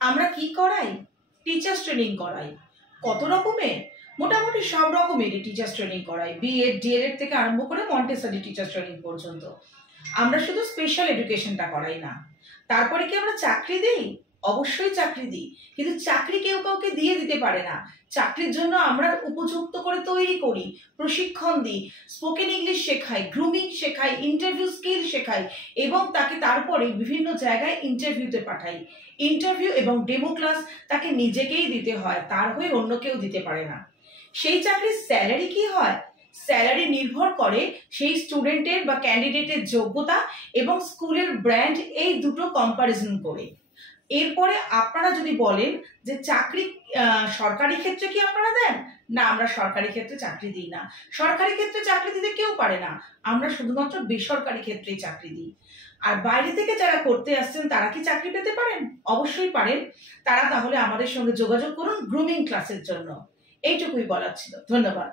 আমরা কি করাই? টিচার্স ট্রেনিং করাই। কত রকমের? মোটামুটি সব রকমেরই টিচার্স ট্রেনিং করাই, বিএড ডিএলএড থেকে আরম্ভ করে মন্টেসরি টিচার্স ট্রেনিং পর্যন্ত। আমরা শুধু স্পেশাল এডুকেশনটা করাই না। তারপরে কি আমরা চাকরি দিই? অবশ্যই চাকরি দিই, কিন্তু চাকরি কেউ কাউকে দিয়ে দিতে পারে না। চাকরির জন্য আমরা উপযুক্ত করে তৈরি করি, প্রশিক্ষণ দিই, স্পোকেন ইংলিশ শেখাই, গ্রুমিং শেখাই, ইন্টারভিউ স্কিল শেখাই এবং তাকে তারপরে বিভিন্ন জায়গায় ইন্টারভিউতে পাঠাই। ইন্টারভিউ এবং ডেমো ক্লাস তাকে নিজেকেই দিতে হয়, তার হয়ে অন্য কেউ দিতে পারে না। সেই চাকরির স্যালারি কি হয়? স্যালারি নির্ভর করে সেই স্টুডেন্টের বা ক্যান্ডিডেটের যোগ্যতা এবং স্কুলের ব্র্যান্ড, এই দুটো কম্পারিজন করে। এরপরে আপনারা যদি বলেন যে চাকরি সরকারি ক্ষেত্রে কি আপনারা দেন? না, আমরা সরকারি ক্ষেত্রে চাকরি দিই না। সরকারি ক্ষেত্রে চাকরি দিতে কেউ পারে না, আমরা শুধুমাত্র বেসরকারি ক্ষেত্রেই চাকরি দিই। আর বাইরে থেকে যারা করতে আসছেন তারা কি চাকরি পেতে পারেন? অবশ্যই পারেন। তারা তাহলে আমাদের সঙ্গে যোগাযোগ করুন গ্রুমিং ক্লাসের জন্য। এইটুকুই বলার ছিল। ধন্যবাদ।